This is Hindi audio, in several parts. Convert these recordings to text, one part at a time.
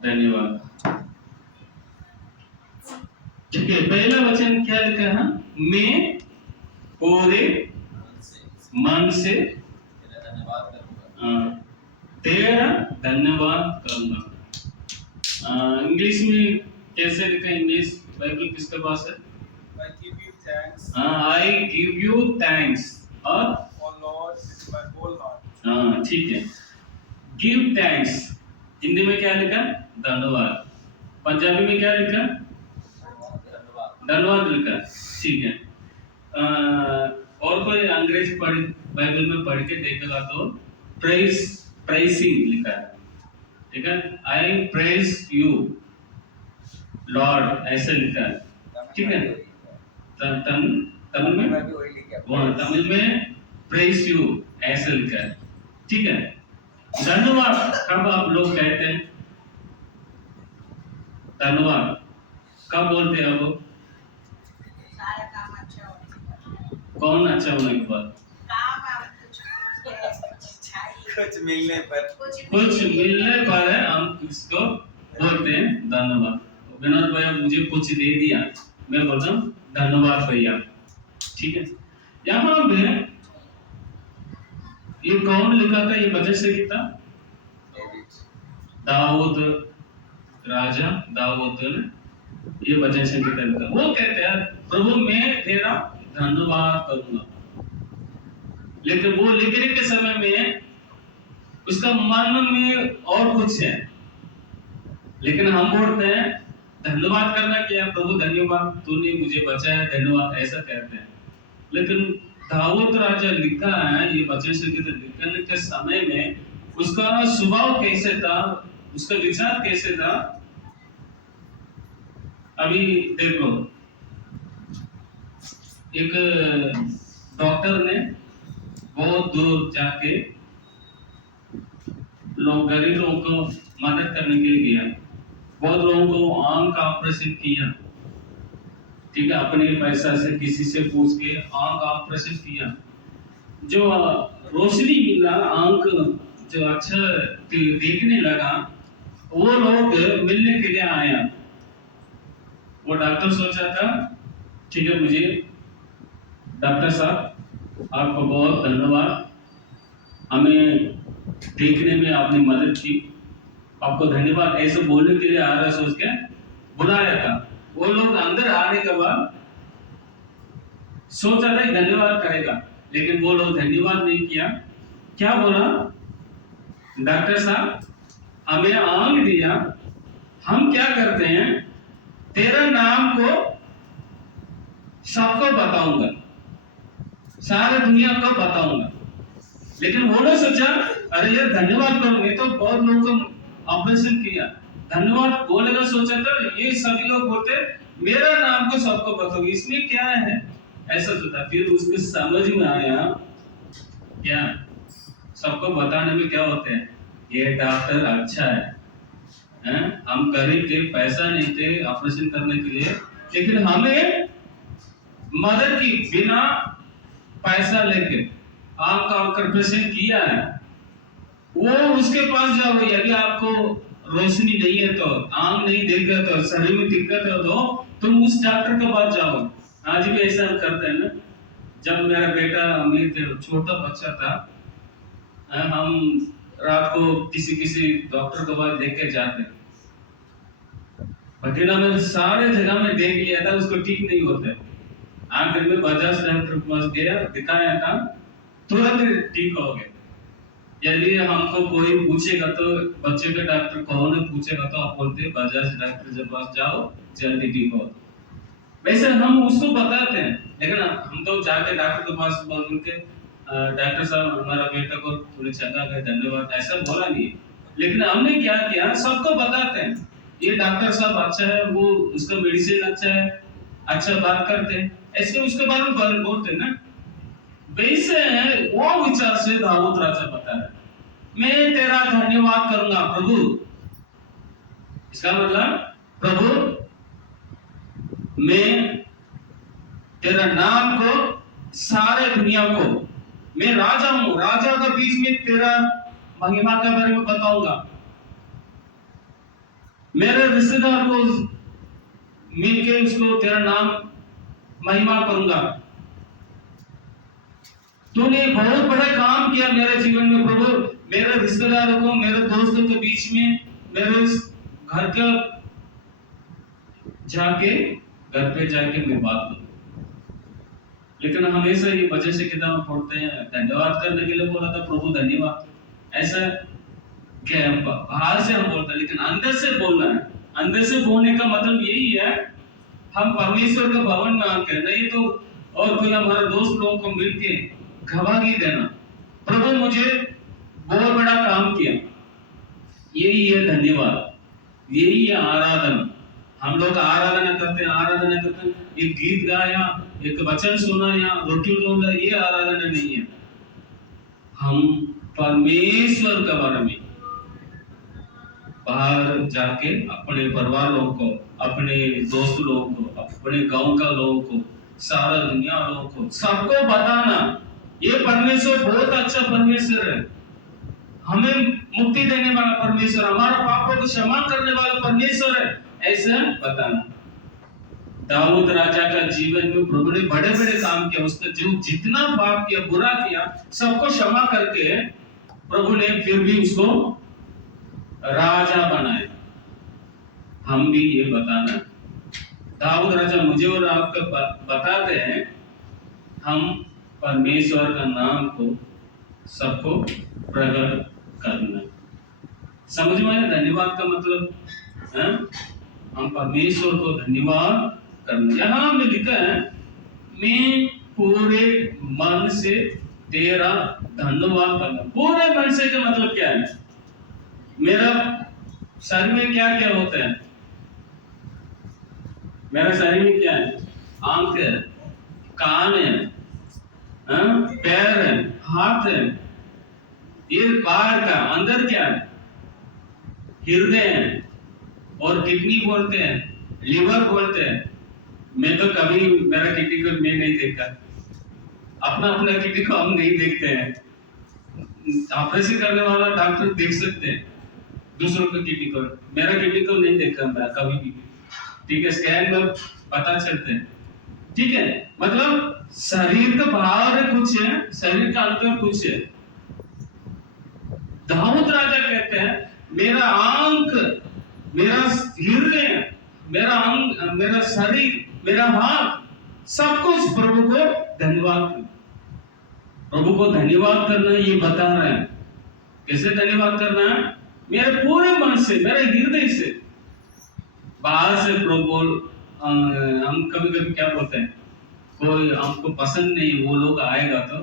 धन्यवाद। ठीक है, पहला वचन क्या लिखा है? मैं पूरे मन से तेरा धन्यवाद करूंगा। इंग्लिश में कैसे लिखा है? इंग्लिश बाइबल किसके पास है? I give you thanks. I give you thanks और Oh Lord, with my whole heart. हाँ ठीक है। Give thanks हिंदी में क्या लिखा? धन्यवाद। पंजाबी में क्या लिखा? धन्यवाद लिखा। ठीक है। और कोई अंग्रेजी पढ़ बाइबल में पढ़ के देखेगा तो praising लिखा है। ठीक है, I praise you Lord ऐसे लिखा है। ठीक है, तमिल में praise you ऐसे लिखा है। ठीक है, धन्यवाद कब आप लोग कहते हैं? धन्यवाद कब बोलते हैं आप? कौन अच्छा होने के बाद? कुछ मिलने पर है हम इसको बोलते हैं धन्यवाद। विनोद भैया मुझे कुछ दे दिया, मैं बोलता हूँ धन्यवाद भैया। ठीक है, यहाँ पे ये कौन लिखा था? ये वजह से लिखा दाऊद राजा दाऊद ने ये वजह से लिखा। वो कहते हैं प्रभु मैं तेरा धन्यवाद करूंगा, लेकिन वो लिखने के समय में उसका मन में और कुछ है, लेकिन हम बोलते हैं धन्यवाद करना क्या है? प्रभु धन्यवाद तूने मुझे बचाया, धन्यवाद ऐसा कहते हैं। लेकिन दाऊद राजा लिखा है ये वचन से लिखने के समय में उसका स्वभाव कैसे था, उसका विचार कैसे था? अभी देखो, एक डॉक्टर ने बहुत दूर जाके गरीब लोगों को मदद करने के लिए गया। बहुत लोगों को आंख का ऑपरेशन किया। ठीक है, अपने पैसा से किसी से पूछ के आंख ऑपरेशन किया। जो रोशनी मिला, आंख जो अच्छा देखने लगा, वो लोग मिलने के लिए आया। वो डॉक्टर सोचा था ठीक है, मुझे डॉक्टर साहब आपको बहुत धन्यवाद, हमें देखने में आपने मदद की, आपको धन्यवाद ऐसे बोलने के लिए आ रहा सोच के बुलाया था। वो लोग अंदर आने के बाद सोचा था धन्यवाद करेगा, लेकिन वो लोग धन्यवाद नहीं किया। क्या बोला? डॉक्टर साहब हमें आंख दिया, हम क्या करते हैं तेरा नाम को सबको बताऊंगा, सारे दुनिया को बताऊंगा। लेकिन वो ने सोचा अरे यार धन्यवाद करो, मैं तो बहुत लोगों को ऑपरेशन किया, धन्यवाद बोलेगा सोचा था ये सभी लोग बोलते मेरा नाम को सबको बताओगे, इसमें क्या है ऐसा सोचा। फिर उसको समझ में आया क्या सबको बताने में क्या होते हैं, ये डॉक्टर अच्छा है, हम गरीब थे, पैसा नहीं थे ऑपरेशन करने के लिए, लेकिन हमें मदद की बिना पैसा लेके आपका ऑपरेशन किया है। वो उसके पास जाओ, यदि आपको रोशनी नहीं है तो, आंख नहीं देखा तो, शरीर में दिक्कत है तो तुम उस डॉक्टर के पास जाओ। आज भी ऐसा करते हैं ना। जब मेरा बेटा मेरे छोटा बच्चा था, हम रात को किसी डॉक्टर के पास लेके जाते, बठिना में सारे जगह में देख लिया था, उसको ठीक नहीं होता। आखिर में बजाज डॉक्टर के पास गया, दिखाया था, तुरंत ठीक हो गया। यदि हमको कोई पूछेगा तो बच्चे के डॉक्टर कौन है पूछेगा तो आप बोलते बजाज डॉक्टर के पास जाओ जल्दी ठीक हो। वैसे हम उसको बताते हैं, लेकिन हम तो जाके डॉक्टर के पास बोल के डॉक्टर साहब हमारा बेटा को थोड़ी चंगा गए धन्यवाद ऐसा बोला नहीं। लेकिन हमने क्या किया सबको बताते हैं ये डॉक्टर साहब अच्छा है, वो उसका मेडिसिन अच्छा है, अच्छा बात करते हैं, ऐसे उसके बारे में बोलते हैं ना। वैसे वो विचार से दाऊद राजा बता रहा है मैं तेरा धन्यवाद करूंगा प्रभु। इसका मतलब प्रभु मैं तेरा नाम को सारे दुनिया को, मैं राजा हूं, राजा के बीच में तेरा महिमा के बारे में बताऊंगा। मेरे रिश्तेदार को मिलके उसको तेरा नाम महिमा करूंगा। तूने बहुत बड़ा काम किया मेरे जीवन में प्रभु। मेरे रिश्तेदारों को, मेरे दोस्तों के बीच में, मेरे घर का घर पे जाके मैं बात करूं। लेकिन हमेशा ये वजह से किताब पढ़ते हैं, धन्यवाद करने के लिए बोला था प्रभु धन्यवाद, ऐसा क्या हम बाहर से हम बोलते हैं, लेकिन अंदर से बोलना है। अंदर से बोलने का मतलब यही है, हम परमेश्वर के भवन में आके, नहीं तो और कोई हमारे दोस्त लोगों को मिलके गवाही देना, प्रभु मुझे बहुत बड़ा काम किया, यही है धन्यवाद, यही है आराधना। हम लोग आराधना करते हैं, एक गीत गाया, एक वचन सुना या रोटी लोला, ये आराधना नहीं है। हम परमेश्वर के बारे में बाहर जाके अपने परिवार लोगों को, अपने दोस्त लोगों को, अपने गांव का लोगों को, सारा दुनिया लोगों को, सबको बताना ये परमेश्वर बहुत अच्छा परमेश्वर है, हमें मुक्ति देने वाला परमेश्वर, हमारा पापों को क्षमा करने वाला परमेश्वर है, ऐसा बताना। दाऊद राजा का जीवन में प्रभु ने बड़े बड़े काम किया, उसने जो जितना पाप किया, बुरा किया, सबको क्षमा करके प्रभु ने फिर भी उसको राजा बनाया। हम भी ये बताना, दाऊद राजा मुझे और आपको बताते हैं, हम परमेश्वर का नाम को सबको प्रकट करना। समझ में आया धन्यवाद का मतलब है? हम परमेश्वर को धन्यवाद करना। यहाँ में लिखा है, मैं पूरे मन से तेरा धन्यवाद करना। पूरे मन से का मतलब क्या है? मेरा शरीर में क्या क्या होता है? मेरा शरीर में क्या है? आंख है, कान है, पैर है, हाथ है, ये बाहर का, अंदर क्या है? हृदय है, और किडनी बोलते हैं, लिवर बोलते हैं। मैं तो कभी मेरा किडनी को मैं नहीं देखा, अपना किडनी को हम नहीं देखते हैं। ऑपरेशन करने वाला डॉक्टर देख सकते हैं दूसरों के किडनी को, मेरा किडनी को नहीं देखा मैं कभी भी। ठीक है, स्कैन में पता चलते हैं। ठीक है, मतलब शरीर का बाहर कुछ है, शरीर का अंदर कुछ है। दाऊद राजा कहते हैं, मेरा आंख, मेरा हृदय, मेरा अंग, मेरा शरीर, मेरा हाथ, सब कुछ प्रभु को धन्यवाद करना। प्रभु को धन्यवाद करना ये बता रहे हैं। कैसे धन्यवाद करना है? मेरे पूरे मन से, मेरे हृदय से। बाहर से प्रभु, हम कभी कभी क्या बोलते हैं, कोई हमको पसंद नहीं, वो लोग आएगा तो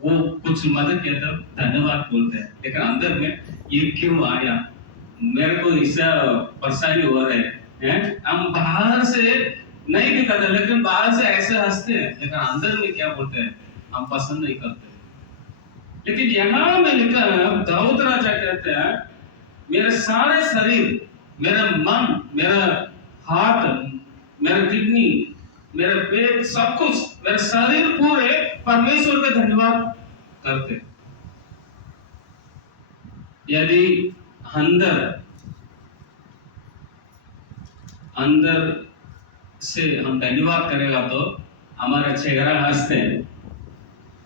वो कुछ मदद किया तो धन्यवाद बोलते हैं, लेकिन अंदर में ये क्यों आया, मेरे को इससे परेशानी हो रही है। हम बाहर से नहीं दिखाते, लेकिन बाहर से ऐसे हंसते हैं, लेकिन अंदर में क्या बोलते हैं, हम पसंद नहीं करते। लेकिन यहाँ में लिखा है, दाऊद राजा कहते हैं, मेरे सारे शरीर, मेरा मन, मेरा हाथ, मेरा किडनी, मेरा पेट, सब कुछ, मेरा शरीर पूरे परमेश्वर का धन्यवाद करते। यदि अंदर से हम धन्यवाद करेगा तो हमारा चेहरा हंसते हैं।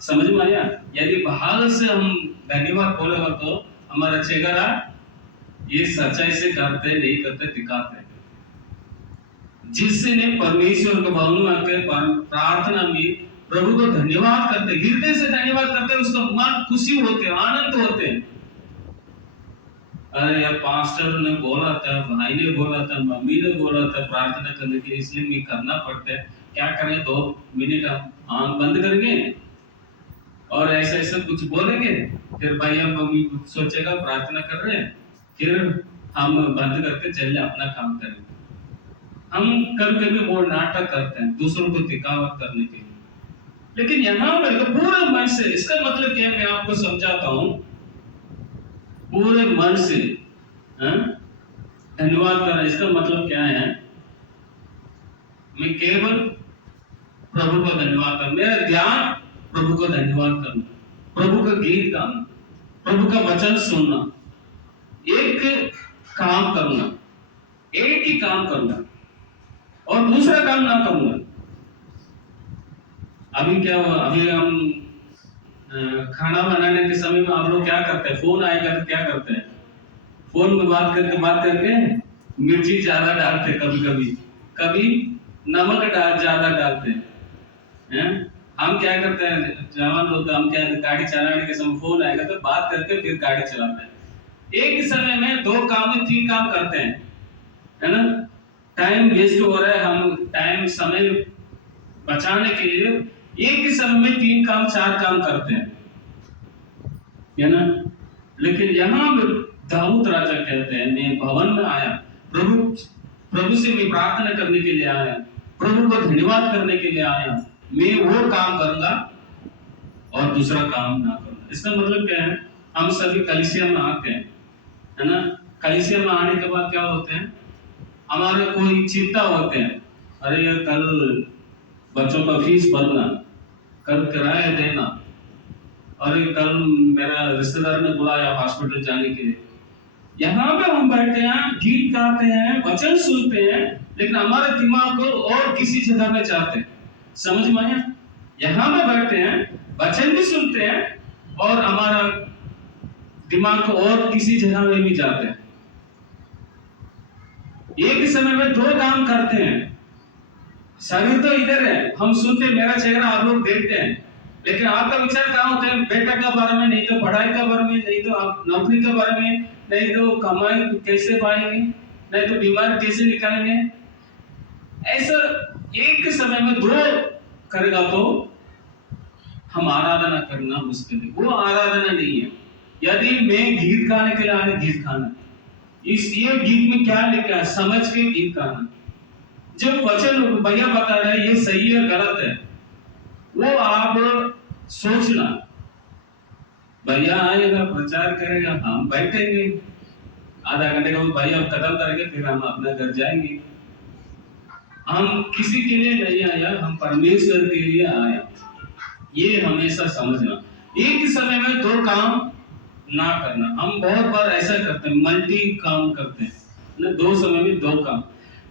समझ में आया? यदि बाहर से हम धन्यवाद बोलेगा तो हमारा चेहरा ये सच्चाई से करते नहीं करते दिखाते हैं। जिसने परमेश्वर के भवन में आकर प्रार्थना में प्रभु को धन्यवाद करते, हृदय से धन्यवाद करते, उसका मन खुशी होते, आनंद होते। अरे यार, पास्टर ने बोला था, भाई ने बोला था, मम्मी ने बोला था प्रार्थना करने के लिए, इसलिए मैं करना पड़ता है। क्या करें, 2 मिनट हम आंख बंद करेंगे और ऐसा ऐसा कुछ बोलेंगे, फिर भाई हम मम्मी सोचेगा प्रार्थना कर रहे हैं, फिर हम बंद करके चले अपना काम करेंगे। हम कभी कभी वो नाटक करते हैं दूसरों को दिखावट करने के लिए, लेकिन यहाँ पर पूरे मन से, इसका मतलब क्या है मैं आपको समझाता हूँ। पूरे मन से धन्यवाद करना, इसका मतलब क्या है? मैं केवल प्रभु को धन्यवाद करना, मेरा ध्यान प्रभु को धन्यवाद करना, प्रभु का गीत गाना, प्रभु का वचन सुनना, एक काम करना, एक ही काम करूंगा और दूसरा काम ना करूंगा। अभी क्या हुआ, अभी हम खाना बनाने के समय में आप लोग क्या करते हैं, फोन आएगा तो क्या करते हैं, फोन में बात करके मिर्ची ज्यादा डालते हैं, कभी कभी कभी नमक ज्यादा डालते हैं। हम क्या करते हैं जवान लोग, हम क्या गाड़ी चलाने के समय फोन आएगा तो बात करके फिर गाड़ी चलाते हैं। एक ही समय में दो काम में तीन काम करते हैं, है ना। टाइम वेस्ट हो रहा है, हम टाइम समय बचाने के लिए एक ही समय में तीन काम चार काम करते हैं, है ना। लेकिन यहाँ दाऊद राजा कहते हैं, मैं भवन में आया, प्रभु से मैं प्रार्थना करने के लिए आया, प्रभु को धन्यवाद करने के लिए आया, मैं वो काम करूंगा और दूसरा काम ना करूंगा। इसका मतलब क्या है, हम सभी कलीसिया में आते हैं, है ना। कलीसिया में आने के बाद क्या होते हैं, हमारे कोई चिंता होते हैं, अरे यार कल बच्चों का फीस भरना, कल किराया देना, अरे कल मेरा रिश्तेदार ने बुलाया हॉस्पिटल जाने के लिए। यहाँ पे हम बैठते हैं, गीत गाते हैं, वचन सुनते हैं, लेकिन हमारे दिमाग को और किसी जगह में जाते हैं। समझ में आया? यहाँ पे बैठते हैं, वचन भी सुनते हैं और हमारा दिमाग को और किसी जगह में भी जाते हैं। एक ही समय में दो काम करते हैं। शरीर तो इधर है, हम सुनते, मेरा चेहरा आप लोग देखते हैं, लेकिन आपका विचार कहाँ होता है, बेटा के बारे में, नहीं तो पढ़ाई के बारे में, नहीं तो आप नौकरी के बारे में, नहीं तो कमाई कैसे पाएंगे, नहीं तो बीमार कैसे निकालेंगे। ऐसा एक समय में दो करेगा तो हम आराधना करना मुश्किल है, वो आराधना नहीं है। यदि मैं गीत गाने के लिए आने, गीत गाना, इस ये गीत में क्या लिखा है समझ के गीत गाना। जब वचन भैया बता रहे हैं ये सही है गलत है, वो आप सोचना। भैया आएगा प्रचार करेगा, हम बैठेंगे आधा घंटे का, भैया खत्म करेंगे, फिर हम अपना घर जाएंगे। हम किसी के लिए नहीं आया, हम परमेश्वर के लिए आया। ये हमेशा समझना। एक ही समय में दो काम ना करना। हम बहुत बार ऐसा करते हैं, मल्टी काम करते हैं ना, दो समय में दो काम।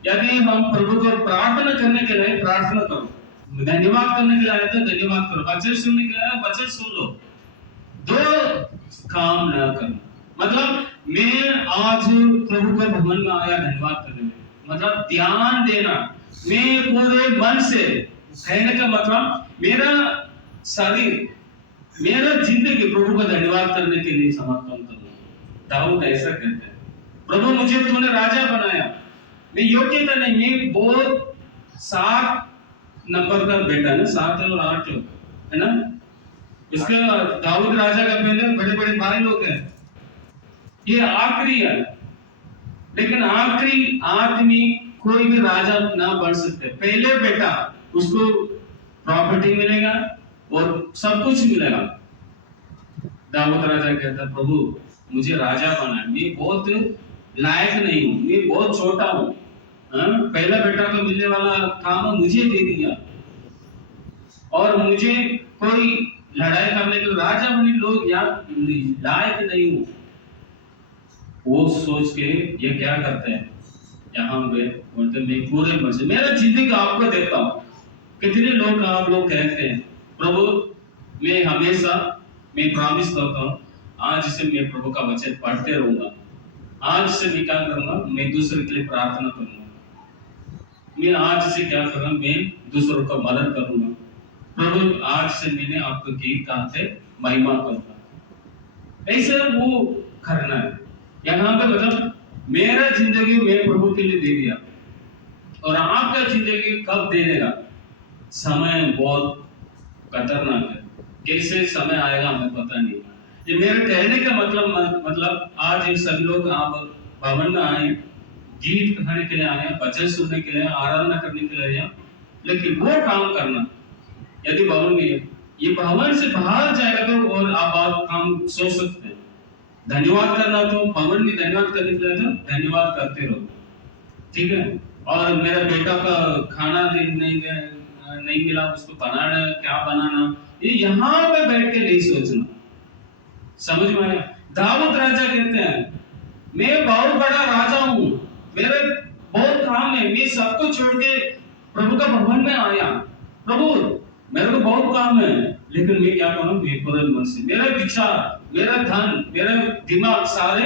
यदि हम प्रभु को प्रार्थना करने के लिए प्रार्थना करो, धन्यवाद करने के लिए आया तो धन्यवाद करो, वचन सुनने के लिए आया वचन सुन लो, दो काम ना करना। मतलब मैं आज प्रभु के भवन में आया धन्यवाद करने में, मतलब ध्यान देना, मैं पूरे मन से, कहने का मतलब मेरा शरीर, मेरा जिंदगी प्रभु का धन्यवाद करने के लिए समर्पण करूं। दाऊद ऐसा कहते हैं, प्रभु मुझे तूने राजा बनाया, मैं योग्यता नहीं, मैं बहुत 7 नंबर का बेटा ना, 7 और 8 है ना। इसके दाऊद राजा का पहले बड़े बड़े भाई लोग हैं, ये आखिरी है, लेकिन आखिरी आदमी कोई भी राजा ना बन सकते। पहले बेटा, उसको प्रॉपर्टी मिलेगा और सब कुछ मिलेगा। दाऊद राजा कहता है, प्रभु मुझे राजा बना, मैं बहुत लायक नहीं हूँ, मैं बहुत छोटा हूँ, पहला बेटा को मिलने वाला काम मुझे दे दिया और मुझे कोई लड़ाई करने के राजा बने लोग लायक नहीं हूँ। वो सोच के ये क्या करते हैं, यहाँ पे बोलते मैं पूरे मन से मेरा जिंदगी आपको देता हूँ। कितने लोग आप लोग कहते हैं, प्रभु मैं हमेशा, मैं प्रॉमिस करता हूँ आज से मैं प्रभु का वचन पढ़ते रहूंगा, आज से मैं क्या करूंगा, मैं दूसरे के लिए प्रार्थना करूंगा, मैं आज से क्या करूंगा, मैं दूसरों का मदद करूंगा, प्रभु आज से मैंने आपको गीत गाते महिमा करूंगा। ऐसे वो करना है। यहाँ पे मतलब मेरा जिंदगी मैं प्रभु के लिए दे दिया, और आपका जिंदगी कब दे देगा, समय बहुत खतरनाक है, कैसे समय आएगा हमें पता नहीं। ये मेरे कहने का मतलब आज ये सभी लोग आप भवन में आए, गीत गाने के लिए आए, वचन सुनने के लिए, आराधना करने के लिए आए, लेकिन वो काम करना यदि भवन में, ये भवन से बाहर जाएगा तो और आप काम सोच सकते हैं। धन्यवाद करना तो भवन में धन्यवाद करने के लिए तो धन्यवाद करते रहो, ठीक है। और मेरा बेटा का खाना नहीं मिला, उसको बनाना, क्या बनाना, ये यहाँ पे बैठ के नहीं सोचना। समझ में आया? दाऊद राजा कहते हैं मैं बहुत बड़ा राजा हूँ, मेरे सबको छोड़ के प्रभु का भवन में आया। प्रभु मेरे को बहुत काम है, लेकिन मैं क्या करूं, मैं पूरे मन से, मेरा विचार, मेरा धन, मेरा दिमाग सारे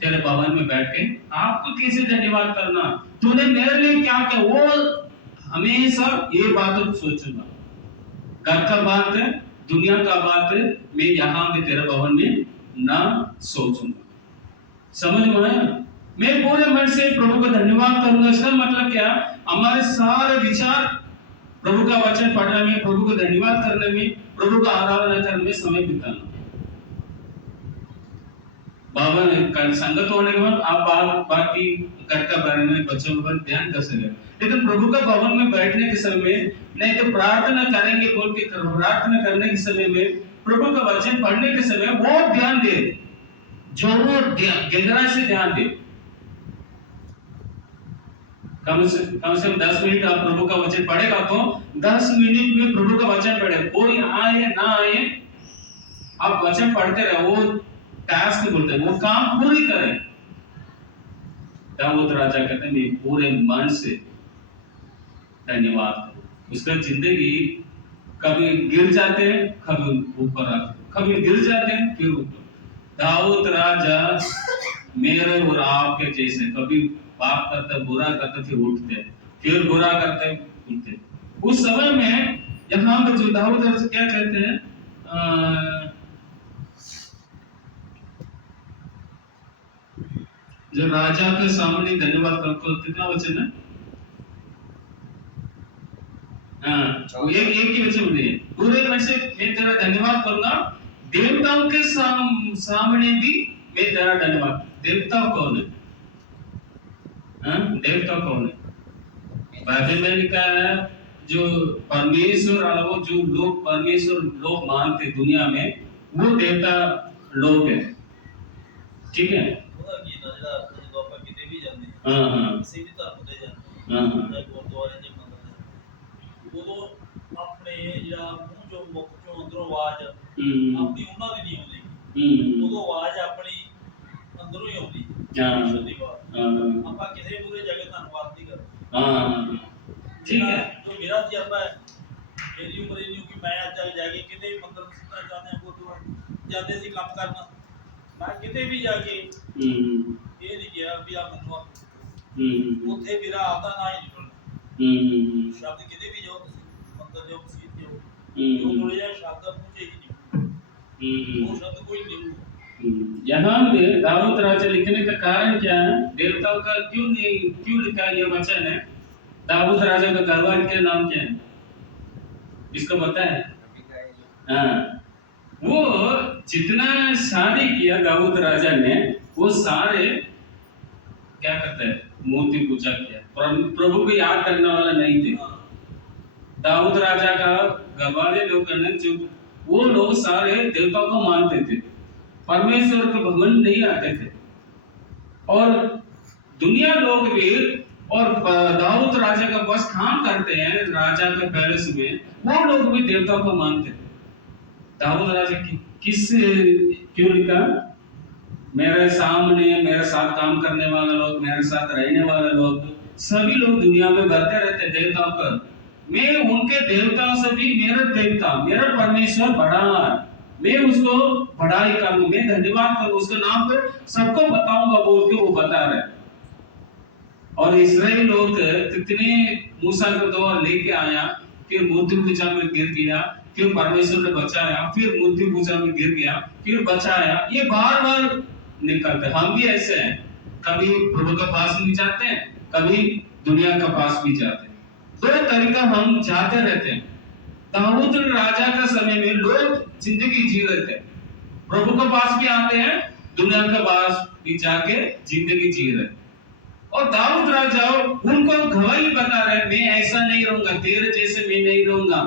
तेरे भवन में बैठ के आपको कैसे धन्यवाद करना, तूने मेरे लिए क्या किया, वो हमेशा ये बात सोचूंगा। घर का बात है, दुनिया का बात है, मैं यहाँ के तेरे भवन में ना सोचूंगा। समझ में आया? मैं पूरे मन से प्रभु का धन्यवाद करूंगा। इसका मतलब क्या, हमारे सारे विचार प्रभु का वचन पढ़ने में, प्रभु को धन्यवाद करने में, प्रभु का आराधना करने में समय बिताना। बाबा संगत होने के बाद आप बाकी घर का बारे में, बच्चों के बारे में ध्यान कर सके, लेकिन प्रभु का भवन में बैठने के समय नहीं तो प्रार्थना करेंगे बोल के, प्रार्थना करने के समय में, प्रभु का वचन पढ़ने के समय बहुत ध्यान दे, जरूर गहराई से ध्यान दे। कम से कम 10 मिनट आप प्रभु का वचन पढ़ेगा तो 10 मिनट में प्रभु का वचन पढ़े, कोई आए ना आए, आप वचन पढ़ते रहे, वो टास्क बोलते हैं, वो काम पूरी करें। दाऊद राजा कहते हैं मैं पूरे मन से धन्यवाद करूं। उसका जिंदगी कभी गिर जाते हैं, कभी ऊपर आते, कभी गिर जाते हैं, फिर ऊपर। दाऊद राजा मेरे और आपके जैसे, कभी पाप करते, बुरा करते, फिर उठते, फिर बुरा करते, उठते। उस समय में यहाँ पर जो दाऊद राजा क्या कहते हैं, जो राजा के सामने धन्यवाद करते, कितना वचन है? हाँ, एक ही वचन बोलिए, पूरे मन से मैं तेरा धन्यवाद करूंगा, देवताओं के सामने भी मैं तेरा धन्यवाद। देवता कौन है? देवता कौन है? बाइबल में लिखा है जो परमेश्वर, वो जो लोग परमेश्वर लोग मानते दुनिया में, वो देवता लोग हैं। ठीक है? हाँ किसी भी धर्म ਦੇ ਜਾਂਦੇ हाँ ਗੁਰਦੁਆਰੇ ਦੇ ਮੰਦਰ ਉਦੋਂ ਆਪਣੇ ਜਿਹੜਾ ਮੂੰਹ ਚੋਂ ਮੁਖ ਚੋਂ ਅੰਦਰੋਂ ਆਵਾਜ਼ ਆਪਣੀ ਉਹਨਾਂ ਦੀ ਨਹੀਂ ਆਉਂਦੀ, ਉਦੋਂ ਆਵਾਜ਼ ਆਪਣੀ ਅੰਦਰੋਂ ਹੀ ਆਉਂਦੀ ਪਰਮੇਸ਼ਰ ਦੀ ਆਵਾਜ਼। ਆਪਾਂ ਕਿਸੇ ਪੂਰੇ ਜਗ੍ਹਾ ਧੰਨਵਾਦ ਨਹੀਂ ਕਰਦੇ। ठीक है, ਜੋ ਮੇਰਾ ਤਜਰਬਾ ਹੈ, ਮੇਰੀ ਉਮਰ ਇੰਨੀ ਕਿ ਮੈਂ ਅੱਜ ਤੱਕ ਜਾ ਕੇ ਕਿਤੇ ਵੀ ਮੰਦਰ ਸਿੱਧਾ ਜਾਂਦੇ ਆ, ਗੁਰਦੁਆਰੇ ਜਾਂਦੇ ਸੀ ਕੰਮ ਕਰਨ, ਮੈਂ ਕਿਤੇ ਵੀ ਜਾ ਕੇ ਇਹ ਨਹੀਂ ਕਿਹਾ ਵੀ ਆ ਮੈਨੂੰ ਉੱਥੇ ਮੇਰਾ ਆਪਦਾ ਨਾਂ ਹੀ ਨਿਕਲਣਾ। ਸ਼ਬਦ ਕਿਤੇ ਵੀ ਜਾਓ, ਤੁਸੀਂ ਮੰਦਰ ਜਾਓ, ਮਸਜਿਦ ਜਾਓ, ਉਹ ਥੋੜੇ ਜਿਹਾ ਸ਼ਬਦ ਪੂछे ही नहीं, वो शब्द कोई नहीं। यहाँ पे दाऊद राजा लिखने का कारण क्या है, देवताओं का क्यों लिखा ये वचन है? दाऊद राजा का घरवाली का नाम क्या है, इसको पता है? हाँ, वो जितना शादी किया दाऊद राजा ने, वो सारे क्या करते हैं, मूर्ति पूजा किया, प्रभु को याद करने वाला नहीं थे। दाऊद राजा का घरवाले लोग ने जो, वो लोग सारे देवताओं को मानते थे, परमेश्वर के भवन नहीं आते थे। और दुनिया लोग भी, और दाऊद राजा का बस काम करते हैं राजा के पैलेस में, वो लोग भी देवताओं को मानते थे। दाऊद राजा किस क्यों लिखा, मेरे सामने मेरे साथ काम करने वाले लोग, मेरे साथ रहने वाले लोग, सभी लोग दुनिया में बढ़ते रहते देवताओं पर, मैं उनके देवताओं से भी मेरा देवता, मेरा परमेश्वर बड़ा है, मैं उसको बड़ाई करूं, मैं धन्यवाद करूं, उसके नाम पे सबको बताऊंगा बोल के वो बता रहे। और इस्राएल लोग कितने मूसा को दो लेके आया, फिर मूर्ति पूजा में गिर गया, फिर परमेश्वर ने बचाया, फिर मूर्ति पूजा में गिर गया, फिर बचाया, ये बार बार निकलते। हम भी ऐसे हैं, कभी प्रभु के पास भी जाते हैं, कभी दुनिया के पास भी जाते हैं, दो तरीका हम जाते रहते हैं। दाऊद राजा का समय में लोग जिंदगी जी रहे थे, प्रभु के पास भी आते हैं, दुनिया के पास भी जाके जिंदगी जी रहे। और दाऊद राजा उनको गवाही बता रहे, मैं ऐसा नहीं रहूंगा, तेरे जैसे मैं नहीं रहूंगा,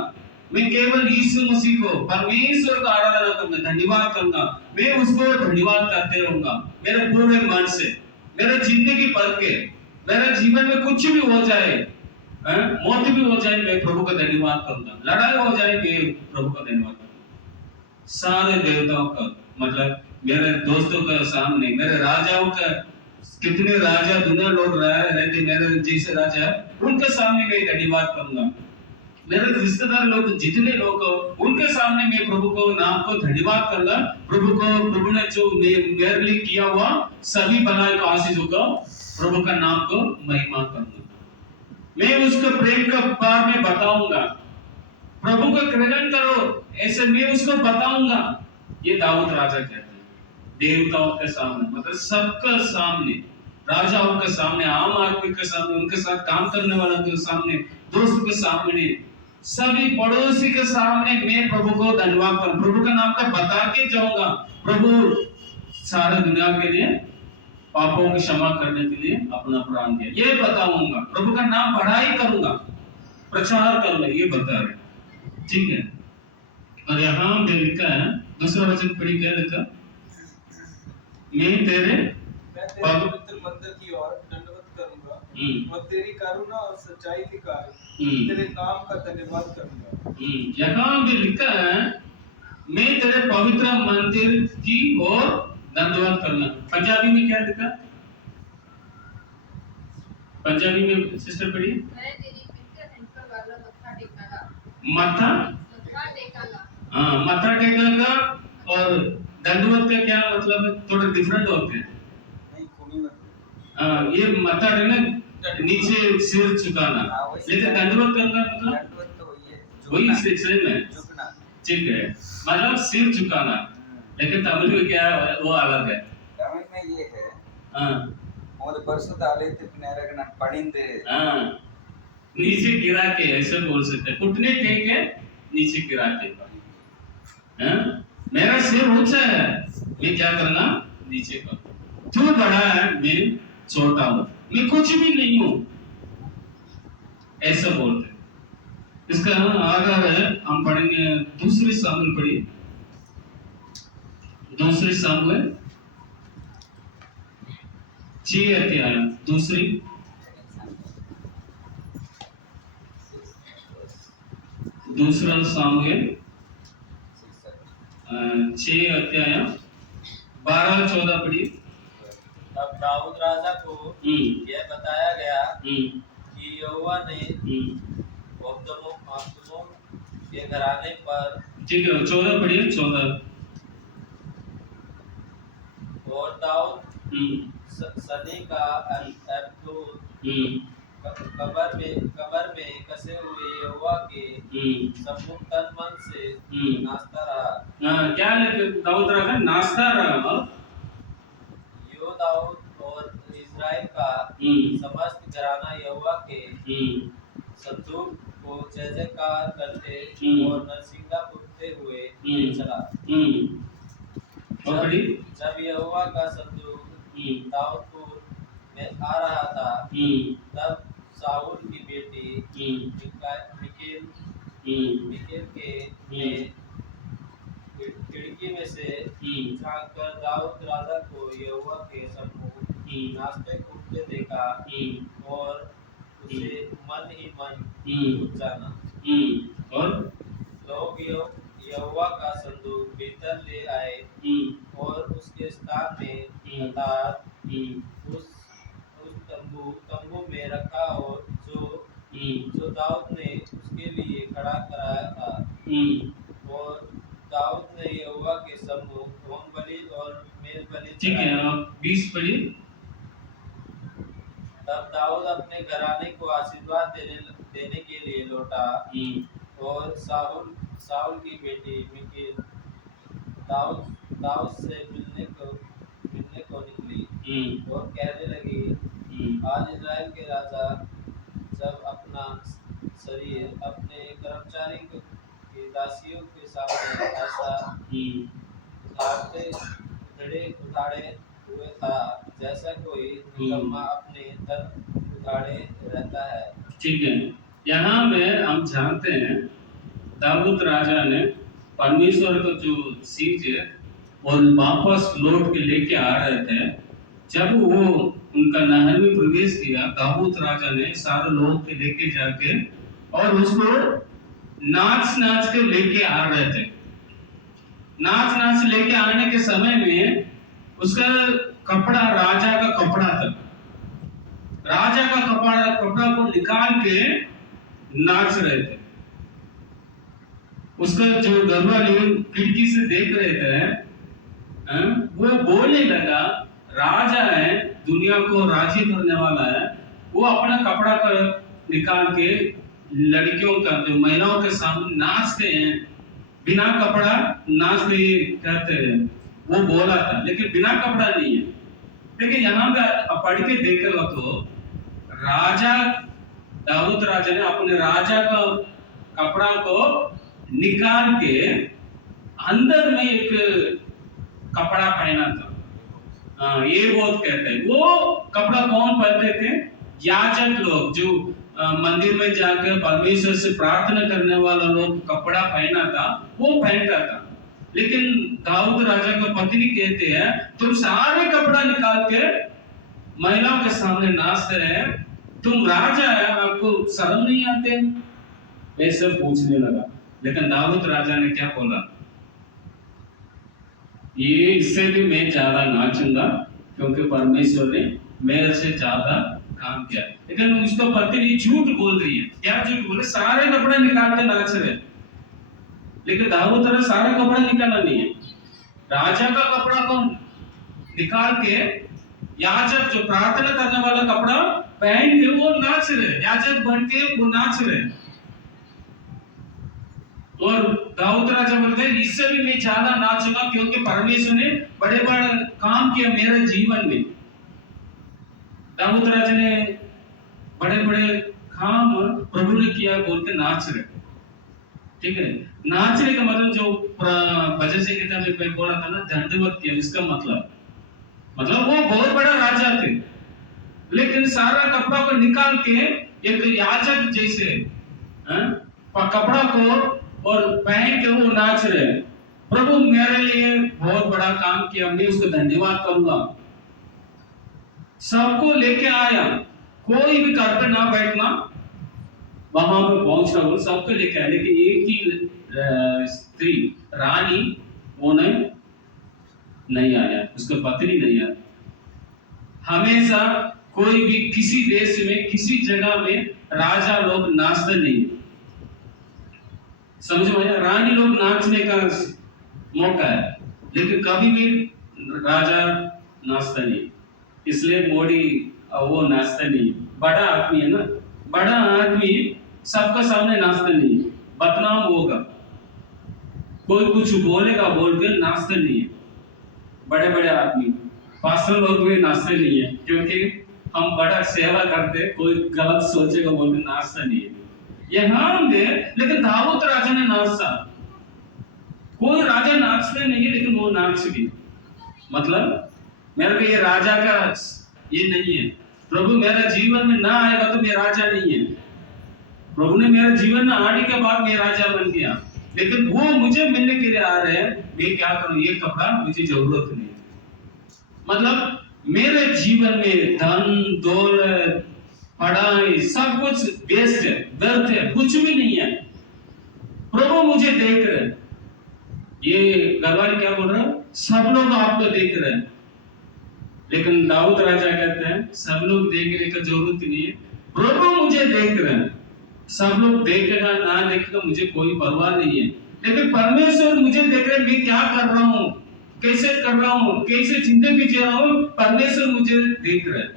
मैं केवल यीशु मसीह को, परमेश्वर का आराधना करूंगा, धन्यवाद करूंगा, मैं उसको धन्यवाद करते रहूंगा मेरे पूरे मन से, मेरे जिंदगी भर के, मेरे जीवन में कुछ भी हो जाए, मौत भी हो जाए, मैं प्रभु का धन्यवाद करूंगा, लड़ाई हो जाए, मैं प्रभु का धन्यवाद करूंगा। सारे देवताओं का मतलब, मेरे दोस्तों के सामने, मेरे राजाओं के कितने राजा दुनिया लोग रहते मेरे जैसे राजा, उनके सामने मैं धन्यवाद करूंगा। मेरे रिश्तेदार लोग जितने लोग हो, उनके सामने मैं प्रभु को नाम को धन्यवाद करूंगा। प्रभु ने जो मेरे लिए किया हुआ सभी भलाई को आशीषों को प्रभु का नाम को महिमा करूंगा। मैं उसके प्रेम का बारे में बताऊंगा। प्रभु को ग्रहण करो, ऐसे मैं उसको बताऊंगा। ये दाऊद राजा कहते हैं देवताओं के सामने, मतलब सबके सामने, राजाओं के सामने, आम आदमी के सामने, उनके साथ काम करने वालों के सामने, दोस्त के सामने, सभी पड़ोसी के सामने मैं प्रभु को धन्यवाद करूं, प्रभु का नाम का बता के जाऊंगा। प्रभु सारे दुनिया के लिए पापों की क्षमा करने के लिए अपना प्राण दिया, ये बताऊंगा। प्रभु का नाम बढ़ाई करूंगा, प्रचार करूंगा, ये बता रहे। ठीक है। और यहाँ पे लिखा है, दूसरा वचन पढ़ी, क्या लिखा? मैं तेरे पवित्र मंदिर की ओर दंडवत करूंगा और तेरी करुणा और सच्चाई के कारण तेरे नाम का धन्यवाद करूंगा। यहाँ भी लिखा है मैं तेरे पवित्र मंदिर की ओर दंडवत करूंगा। पंजाबी में क्या लिखा? पंजाबी में सिस्टर पढ़ी। मैं तेरी पवित्र टेंपल वाला मत्था टेकागा। मत्था टेकागा। हाँ, मत्था टेकागा। और दंडवत का क्या मतलब है? थोड़ा डिफरेंट होते हैं। ये मत्था टेकना, नीचे सिर झुकाना, लेकिन दंडवत करना मतलब वही सेम है। ठीक है, मतलब सिर झुकाना, लेकिन तमिल में क्या है वो अलग है। तमिल में ये है, हाँ, मोद परिशुद्ध आलयत्तुक्कु नेराग पड़िंदु, हाँ, नीचे गिरा के ऐसे बोल सकते हैं, घुटने टेक के नीचे गिरा के। हाँ, मेरा सिर ऊंचा है, मैं क्या करना? नीचे कर। तू बड़ा है, मैं छोटा हूं, मैं कुछ भी नहीं हूं, ऐसा बोलते हैं। इसका आधार है, हम पढ़ेंगे दूसरी सामुएल पढ़िए, दूसरी सामुएल 6 अध्याय, दूसरा सामुएल 6 अध्याय 12-14 पढ़िए। तब दाऊद राजा को यह बताया गया कि यहोवा ने अब्दोम के घराने पर, ठीक है, 14 पढ़िए, 14। और दाऊद सनी का कब्र में कसे हुए यहोवा के सम्मुख तन मन से नाचता रहा। क्या लिखे? दाऊद राजा नाचता रहा। यो दाऊद और इस्राएल का समस्त घराना यहोवा के संदूक को जय जयकार करते और नरसिंगा फूटते हुए चला। जब यहोवा का संदूक दाऊदपुर में आ रहा था, तब साउल की बेटी मिकेल के खिड़की में से झांककर दाऊद राजा को यहोवा के सम्मुख नाचते कूदते देखा और उसे मन ही मन टूट जाना। और लोग यहोवा का संदूक भीतर ले आए और उसके स्थान में अर्थात उस तंबू में रखा, और जो दाऊद ने उसके लिए खड़ा कराया था। और दाऊद ने यहोवा के सम्मुख होम बलि और मेल बलि। ठीक है, आप 20 पढ़िए। तब दाऊद अपने घराने को आशीर्वाद देने के लिए लौटा और साउल की बेटी मिकेल दाऊद से मिलने को निकली और कहने लगी, आज इस्राएल के राजा जब अपना शरीर अपने कर्मचारी की दासियों के सामने ऐसा उठाड़े हुए था, जैसा कोई निकम्मा अपने तन उठाड़े रहता है। ठीक है, यहाँ में हम जानते हैं दाऊद राजा ने परमेश्वर को जो चीज है और वापस लौट के लेके आ रहे थे। जब वो उनका नहर में प्रवेश किया, दाऊद राजा ने सारे लोगों के लेके जाके और उसको नाच के लेके आ रहे थे। नाच लेके आने के समय में उसका कपड़ा राजा का कपड़ा था, राजा का कपड़ा को निकाल के नाच रहे थे। उसका जो घर वाले खिड़की से देख रहे थे, वो बोलने लगा, राजा है, दुनिया को राजी करने वाला है, वो अपना कपड़ा का निकाल के लड़कियों का, जो महिलाओं के सामने नाचते हैं, बिना कपड़ा नाचते कहते हैं, वो बोला था, लेकिन बिना कपड़ा नहीं है। लेकिन यहाँ पे पढ़ के देखेगा तो राजा दाऊद राजा ने अपने राजा का कपड़ा को निकाल के अंदर में एक कपड़ा पहना था। ये बहुत कहते हैं, वो कपड़ा कौन पहनते थे? याजक लोग, जो मंदिर में जाकर परमेश्वर से प्रार्थना करने वाला लोग कपड़ा पहना था, वो पहनता था। लेकिन दाऊद राजा का पत्नी कहते हैं, तुम सारे कपड़ा निकाल के महिलाओं के सामने नाचते रहे, तुम राजा है, आपको शर्म नहीं आते? ऐसे पूछने लगा। लेकिन दाऊद राजा ने क्या बोला? ये इससे भी मैं ज्यादा नाचूंगा, क्योंकि परमेश्वर ने मेरे से ज्यादा काम किया। लेकिन उसका पत्नी झूठ बोल रही है। क्या झूठ बोले? सारे कपड़े निकाल के नाच रहे, लेकिन दाऊद राजा सारा कपड़ा निकाला नहीं है। राजा का कपड़ा को निकाल के याजक, जो प्रार्थना करने वाला कपड़ा पहन के वो नाच रहे, याजक बन के वो नाच रहे। और दाऊद राजा बोलते हैं, इससे भी मैं ज्यादा नाचूंगा, क्योंकि परमेश्वर ने बड़े बड़े काम किया मेरे जीवन में। दाऊद राजा ने बड़े बड़े काम प्रभु ने किया बोल के नाच रहे। ठीक है, नाचने का मतलब जो भजन संहिता में बोला था ना, दंडवत किया, इसका मतलब वो बहुत बड़ा राजा थे, लेकिन सारा कपड़ा को निकाल के एक याजक जैसे कपड़ा को और पहन के वो नाच रहे। प्रभु मेरे लिए बहुत बड़ा काम किया, मैं उसको धन्यवाद करूंगा। सबको लेके आया, कोई भी घर पे ना बैठना, वहां पे पहुंच रहा, सबको लेके आया। लेकिन एक ही स्त्री रानी वो नहीं आया, उसका पत्नी नहीं आया। हमेशा कोई भी किसी देश में, किसी जगह में राजा लोग नाचते नहीं, समझ में आया? रानी लोग नाचने का मौका है, लेकिन कभी भी राजा नाचता नहीं। इसलिए मोदी वो नाचता नहीं, बड़ा आदमी है ना, बड़ा आदमी सबका सामने नाचता नहीं, बदनाम होगा, कोई कुछ बोलेगा बोल के नाचते नहीं है। बड़े बड़े आदमी, पास्टर लोग भी नाचते नहीं है, क्योंकि हम बड़ा सेवा करते, कोई गलत सोचेगा बोल के नाचता नहीं है। यहाँ में लेकिन दाऊद राजा ने नाचा। कोई राजा नाचते नहीं है, लेकिन वो नाच भी, मतलब मेरे को ये राजा का ये नहीं है। प्रभु मेरा जीवन में ना आएगा तो मैं राजा नहीं है। प्रभु ने मेरे जीवन में आने के बाद मैं राजा बन गया, लेकिन वो मुझे मिलने के लिए आ रहे हैं, मैं क्या करूं? ये कपड़ा मुझे जरूरत नहीं है। मतलब मेरे जीवन में धन दौलत पढ़ाई सब कुछ वेस्ट है, व्यर्थ है, कुछ भी नहीं है। प्रभु मुझे देख रहे हैं। ये घरवाली क्या बोल रहा है? सब लोग आपको देख रहे हैं। लेकिन दाऊद राजा कहते हैं, सब लोग देखने का जरूरत नहीं है, प्रभु मुझे देख रहे हैं। सब लोग देखेगा ना देखेगा मुझे कोई परवाह नहीं है, लेकिन परमेश्वर मुझे देख रहे हैं, मैं क्या कर रहा हूँ, कैसे कर रहा हूँ, कैसे जिंदगी जी रहा हूँ, परमेश्वर मुझे देख रहे हैं।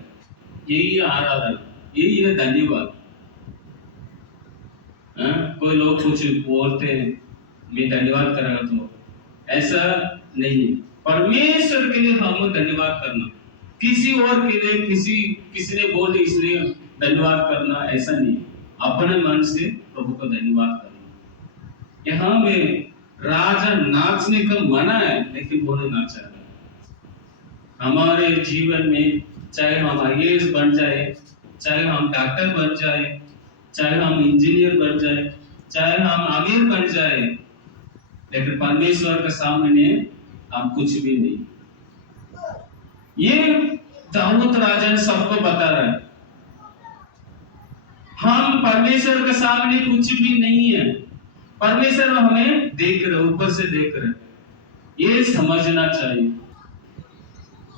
यही आराधना, यही है धन्यवाद। कोई लोग कुछ बोलते हैं, मैं धन्यवाद करेगा, तो ऐसा नहीं। परमेश्वर के लिए हम धन्यवाद करना, किसी और के लिए किसी ने बोले इसलिए धन्यवाद करना, ऐसा नहीं। अपने मन से प्रभु को धन्यवाद करना। यहाँ में राजा नाचने का मना है, लेकिन वो नहीं नाचा। हमारे जीवन में चाहे हम IAS बन जाए, चाहे हम डॉक्टर बन जाए, चाहे हम इंजीनियर बन जाए, चाहे हम अमीर बन जाए, लेकिन परमेश्वर के सामने हम कुछ भी नहीं। ये दाऊद राजा ने सबको बता रहा है, हम परमेश्वर के सामने कुछ भी नहीं है। परमेश्वर हमें देख रहे, ऊपर से देख रहे, ये समझना चाहिए।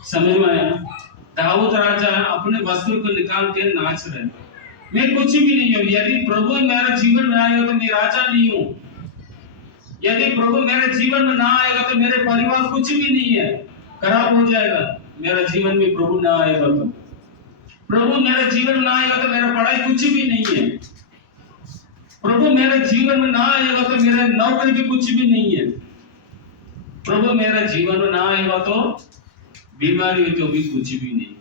समझ में आया? दाऊद राजा अपने वस्त्र को निकाल के नाच रहे, मैं कुछ भी नहीं हूँ, यदि प्रभु मेरे जीवन में आएगा तो मैं राजा नहीं हूँ, यदि प्रभु मेरे जीवन में ना आएगा तो मेरे परिवार कुछ भी नहीं है, खराब हो जाएगा। मेरा जीवन में प्रभु ना आएगा तो, प्रभु मेरे जीवन में आएगा तो मेरा पढ़ाई कुछ भी नहीं है, प्रभु मेरे जीवन में ना आएगा तो मेरे नौकरी भी कुछ भी नहीं है, प्रभु मेरे जीवन में ना आएगा तो बीमारी तो भी कुछ भी नहीं।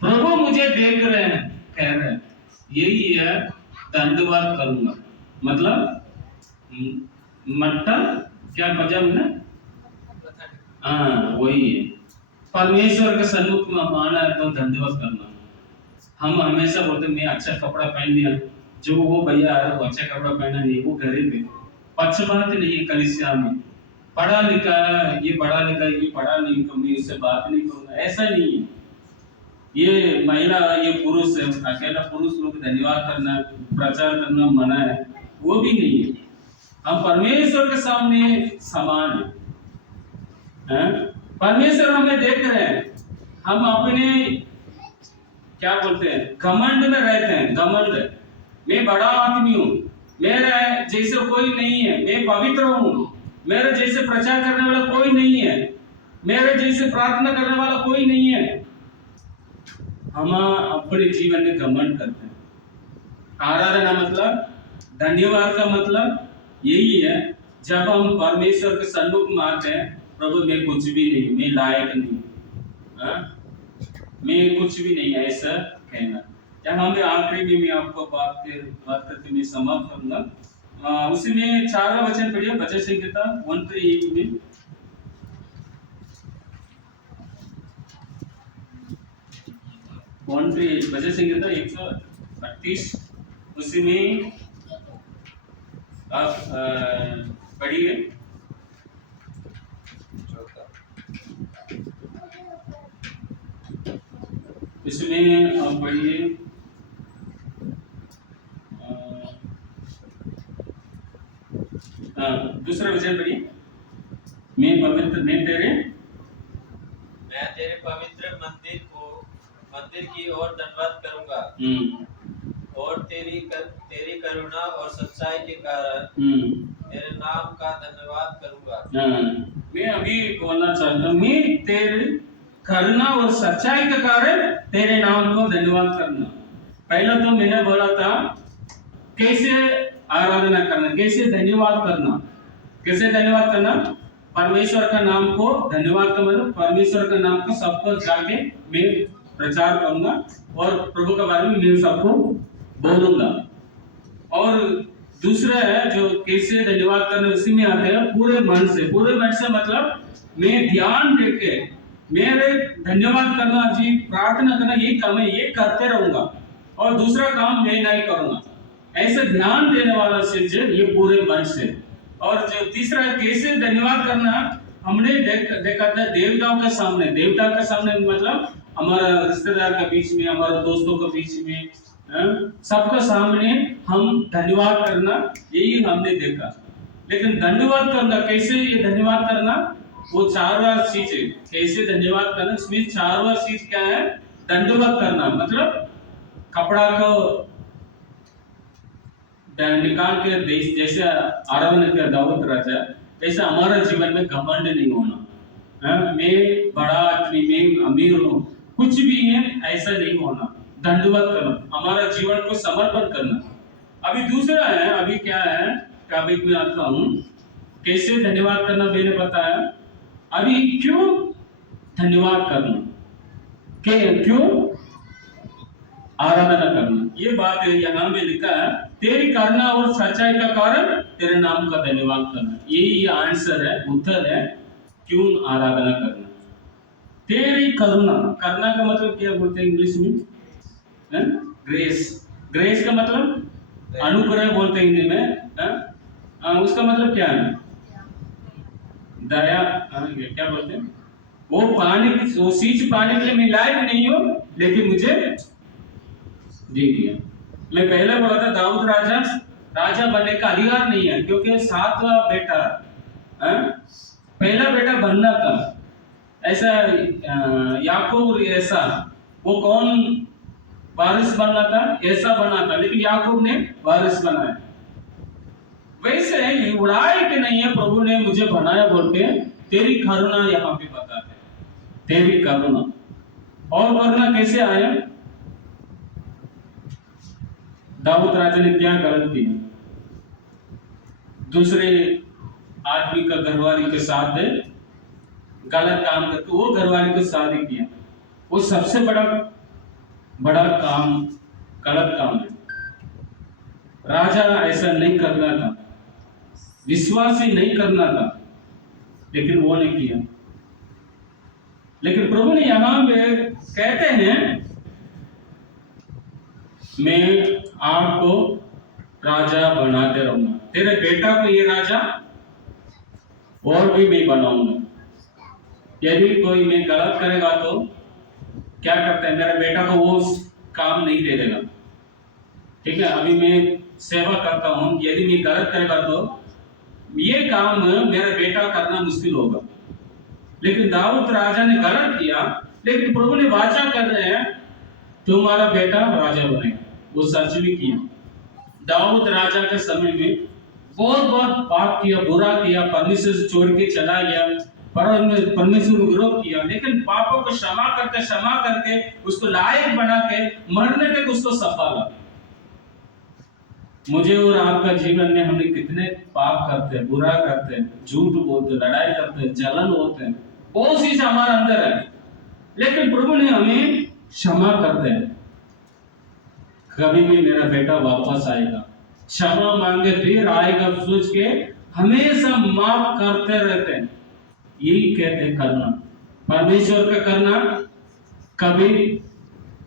प्रभु मुझे देख रहे हैं, कह रहे हैं, यही है धन्यवाद करूंगा। मतलब मट्टा क्या पंजाब में ना, हाँ वही है, परमेश्वर के सन्मुख में आना है तो धन्यवाद करना। हम हमेशा बोलते मैं अच्छा कपड़ा पहन लिया, जो वो भैया आ रहा वो अच्छा कपड़ा पहना नहीं, वो घरे पे पक्षपात नहीं है कलीसिया में, पढ़ा लिखा ये पढ़ा लिखा ये पढ़ा नहीं तो मैं इससे बात नहीं करूंगा, ऐसा नहीं है। ये महिला ये पुरुष है, अकेला पुरुष लोग धन्यवाद करना प्रचार करना मना है, वो भी नहीं है। हम परमेश्वर के सामने समान हैं, परमेश्वर हमें देख रहे हैं, हम अपने क्या बोलते हैं घमंड में रहते हैं, घमंड, मैं बड़ा आदमी हूँ, मेरे जैसे कोई नहीं है, मैं पवित्र हूँ, मेरे जैसे प्रचार करने वाला कोई नहीं है, मेरे जैसे प्रार्थना करने वाला कोई नहीं है। हम अपने जीवन में घमंड करते हैं। आराधना मतलब, धन्यवाद का मतलब यही है, जब हम परमेश्वर के सन्मुख में आते हैं, प्रभु मैं कुछ भी नहीं, मैं लायक नहीं, मैं कुछ भी नहीं, ऐसा कहना। यहाँ में आखिरी में मैं आपको बात करके मैं समाप्त करूंगा। उसमें 4वां वचन पढ़िए, भजन संहिता 138 में। भजन संहिता 138 उसमें आप पढ़िए। इसमें आप पढ़िए दूसरा वचन पढ़िए, मैं तेरे पवित्र मंदिर की ओर धन्यवाद करूंगा और तेरी करुणा और सच्चाई के कारण तेरे नाम का धन्यवाद करूंगा। मैं अभी बोलना चाहता हूँ, मैं तेरे करुणा और सच्चाई के कारण तेरे नाम को धन्यवाद करना। पहला तो मैंने बोला था कैसे आराधना करना, कैसे धन्यवाद करना, कैसे धन्यवाद करना, परमेश्वर का नाम को धन्यवाद का मतलब परमेश्वर का नाम को सबको जाके मैं प्रचार करूंगा और प्रभु के बारे में मैं सबको बोलूंगा। और दूसरा है जो कैसे धन्यवाद करना, उसी में आते हैं पूरे मन से मतलब मैं ध्यान देके मेरे धन्यवाद करना जी प्रार्थना करना ये काम है, ये करते रहूंगा और दूसरा काम मैं नहीं करूंगा, ऐसे ध्यान देने वाला से ये पूरे मन से। और जो तीसरा कैसे धन्यवाद करना, हमने देखा था देवताओं के सामने मतलब हमारा रिश्तेदार के बीच में, हमारे दोस्तों के बीच में, सबके सामने हम धन्यवाद करना, यही हमने देखा। लेकिन धन्यवाद करना कैसे, ये धन्यवाद करना वो 4वां चीज है, कैसे धन्यवाद करना। इसमें 4वां चीज क्या है, दंडवत करना मतलब कपड़ा को निकाल के जैसे आराधना किया दाऊद राजा, वैसे हमारा जीवन में घमंड नहीं होना, मैं बड़ा आदमी, मैं अमीर हूँ, कुछ भी है ऐसा नहीं होना, दंडवत करना, हमारा जीवन को समर्पण करना। अभी दूसरा है, अभी क्या है टॉपिक में आता हूँ, कैसे धन्यवाद करना मैंने बताया। अभी क्यों धन्यवाद करना, क्यों आराधना करना, ये बात यहाँ में लिखा है, तेरी करुणा और सच्चाई का कारण तेरे नाम का धन्यवाद करना, यही आंसर है, उत्तर है क्यों आराधना करना। तेरी करुणा का मतलब क्या बोलते हैं इंग्लिश में, ग्रेस का मतलब अनुग्रह बोलते हैं हिंदी में, उसका मतलब क्या है, दया, क्या बोलते हैं, वो चीज पाने के लिए मैं लायक नहीं हूँ लेकिन मुझे दे दिया। मैं पहले बोला था दाऊद राजा बनने का अधिकार नहीं है, क्योंकि 7वां बेटा, पहला बेटा बनना था ऐसा याकूब और ऐसा, वो कौन वारिस बनना था? ऐसा बना था, लेकिन याकूब ने वारिस बनाया। वैसे ये उड़ाई के नहीं है प्रभु ने मुझे बनाया बोल के, तेरी करुणा यहाँ पे बताते हैं, तेरी करुणा। और करुणा कैसे आया? दाऊद राजा ने क्या गलत किया? दूसरे आदमी का घरवाली के साथ गलत काम करके वो घरवाली को शादी किया। वो सबसे बड़ा काम, गलत काम है। राजा ऐसा नहीं करना था, विश्वासी नहीं करना था, लेकिन वो नहीं किया। लेकिन प्रभु ने यहां पे कहते हैं, मैं आपको राजा बनाते रहूंगा, तेरे बेटा को ये राजा और भी मैं बनाऊंगा। यदि कोई मैं गलत करेगा तो क्या करता है, मेरे बेटा को वो काम नहीं दे देगा। ठीक है, अभी मैं सेवा करता हूं, यदि मैं गलत करेगा तो ये काम मेरा बेटा करना मुश्किल होगा। लेकिन दाऊद राजा ने गलत किया, लेकिन प्रभु ने वाचा कर रहे हैं, तुम्हारा बेटा राजा बनेगा। वो सच भी किया। दाऊद राजा के समय में बहुत पाप किया, बुरा किया, परमेश्वर से छोड़ के चला गया, परमेश्वर को विरोध किया, लेकिन पापों को क्षमा करके उसको लायक बना के मरने तक उसको संभाला। मुझे और आपका जीवन में हमने कितने पाप करते हैं, बुरा करते हैं, झूठ बोलते, लड़ाई करते हैं, जलन होते हैं, बहुत चीज हमारे अंदर है, लेकिन प्रभु ने हमें क्षमा करते हैं। कभी भी मेरा बेटा वापस आएगा, क्षमा मांगे फिर आएगा सोच के हमेशा माफ करते रहते हैं। यही कहते हैं करना, परमेश्वर का करना कभी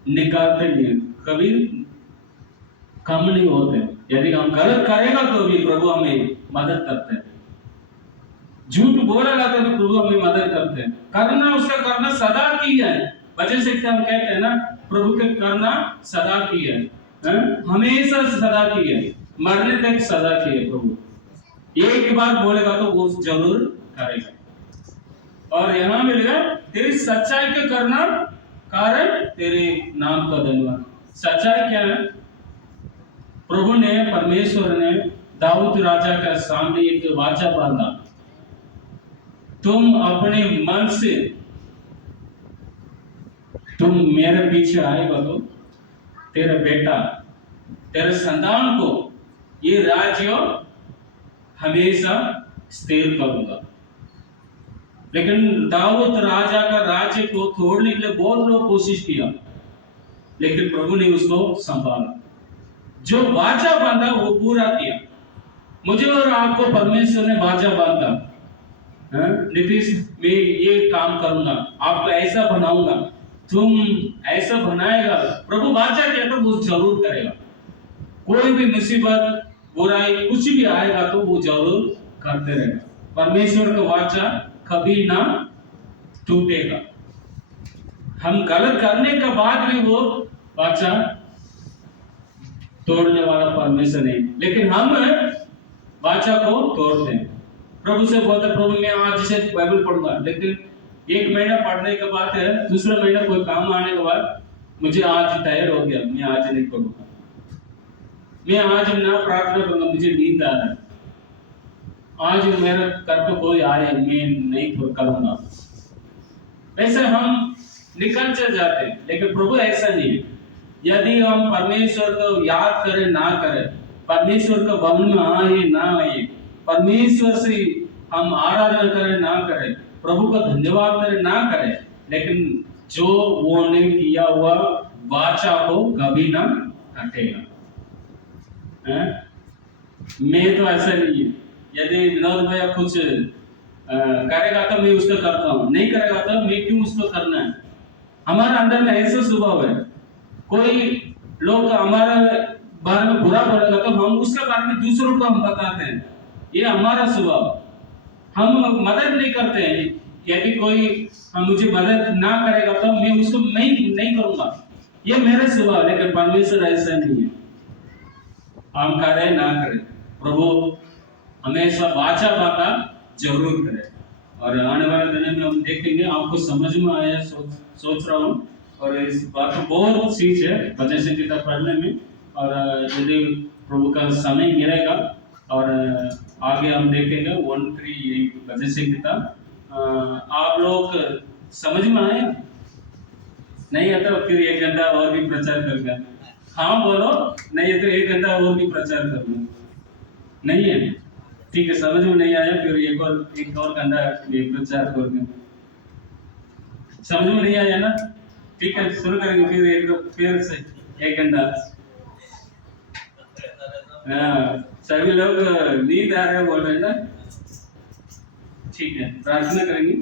निकालते नहीं, कभी कम नहीं होते। यदि हम गलत करेगा तो भी प्रभु हमें मदद करते हैं, झूठ बोलेगा तो भी प्रभु हमें मदद करते हैं। करना उसका करना सदा की है, वजह से हम कहते हैं ना, प्रभु के करना सदा की है, हमेशा सदा की है, मरने तक सदा की है। प्रभु एक बार बोलेगा तो वो जरूर करेगा। और यहाँ मिलेगा तेरी सच्चाई के करना कारण तेरे नाम का धन्यवाद। सच्चाई क्या है? प्रभु ने, परमेश्वर ने दाऊद राजा के सामने एक वाचा बांधा, तुम अपने मन से तुम मेरे पीछे आएगा तो तेरा बेटा, तेरे संतान को ये राज्य हमेशा स्थिर करूंगा। लेकिन दाऊद राजा का राज्य को तोड़ने के लिए बहुत लोग कोशिश किया, लेकिन प्रभु ने उसको संभाला। जो वाचा बांधा वो पूरा किया। मुझे और आपको परमेश्वर ने वाचा बांधा, नीतीश मैं ये काम करूंगा, आपको ऐसा बनाऊंगा, तुम ऐसा बनाएगा। प्रभु वाचा किया तो वो जरूर करेगा। कोई भी मुसीबत, बुराई, कुछ भी आएगा तो वो जरूर करते रहेगा। परमेश्वर का वाचा कभी ना टूटेगा। हम गलत करने के बाद भी वो वाचा तोड़ने वाला परमेश्वर नहीं, लेकिन हम वाचा को तोड़ते हैं। प्रभु से बोलते, प्रभु मैं आज से बाइबल पढ़ूंगा, लेकिन एक महीना पढ़ने के बाद दूसरा महीना कोई काम आने के बाद मुझे आज टायर्ड हो गया, मैं आज नहीं पढ़ूंगा, मैं आज ना प्रार्थना करूंगा, मुझे नींद आ रहा है, आज मेरा घर पे कोई आए मैं नहीं करूंगा। वैसे हम निकल चल जाते हैं, लेकिन प्रभु ऐसा नहीं है। यदि हम परमेश्वर को याद करें ना करें, परमेश्वर का भवन में आए ना आए, परमेश्वर से हम आराधना करें ना करें, प्रभु का धन्यवाद करें ना करें, लेकिन जो वो ने किया हुआ वाचा को कभी ना हटेगा। मैं तो ऐसा नहीं है, यदि विनोद भैया कुछ करेगा तो मैं उसको करता हूँ, नहीं करेगा तो मैं क्यों उसको करना है। हमारे अंदर में ऐसा स्वभाव है। कोई लोग हमारे बारे में बुरा बोलेगा तो हम उसके बारे में दूसरों को हम बताते हैं, ये हमारा स्वभाव। हम मदद नहीं करते हैं। यदि कोई मुझे मदद ना करेगा तो मैं उसको नहीं करूंगा, ये मेरा स्वभाव। लेकिन परमेश्वर ऐसा नहीं है, हम करें ना करें, प्रभु हमेशा वाचा बाता जरूर करें। और आने वाले दिनों में हम देखेंगे, आपको समझ में आया सोच रहा हूँ। और इस बात को बहुत चीज है भजन संगीता पढ़ने में, और यदि प्रभु का समय मिलेगा और आगे हम देखेंगे 138 भजन संगीता। आप लोग समझ में आया? नहीं है तो फिर 1 घंटा और भी प्रचार करना। हाँ बोलो, नहीं है तो 1 घंटा और भी प्रचार करना। नहीं है ठीक है, समझ में नहीं आया फिर एक और घंटा प्रचार करना। समझ में नहीं आया ना? ठीक है, शुरू करेंगे फिर से 1 घंटा। हाँ, सभी लोग नींद आ रहे हैं बोल रहे हैं ना। ठीक है, प्रार्थना करेंगे।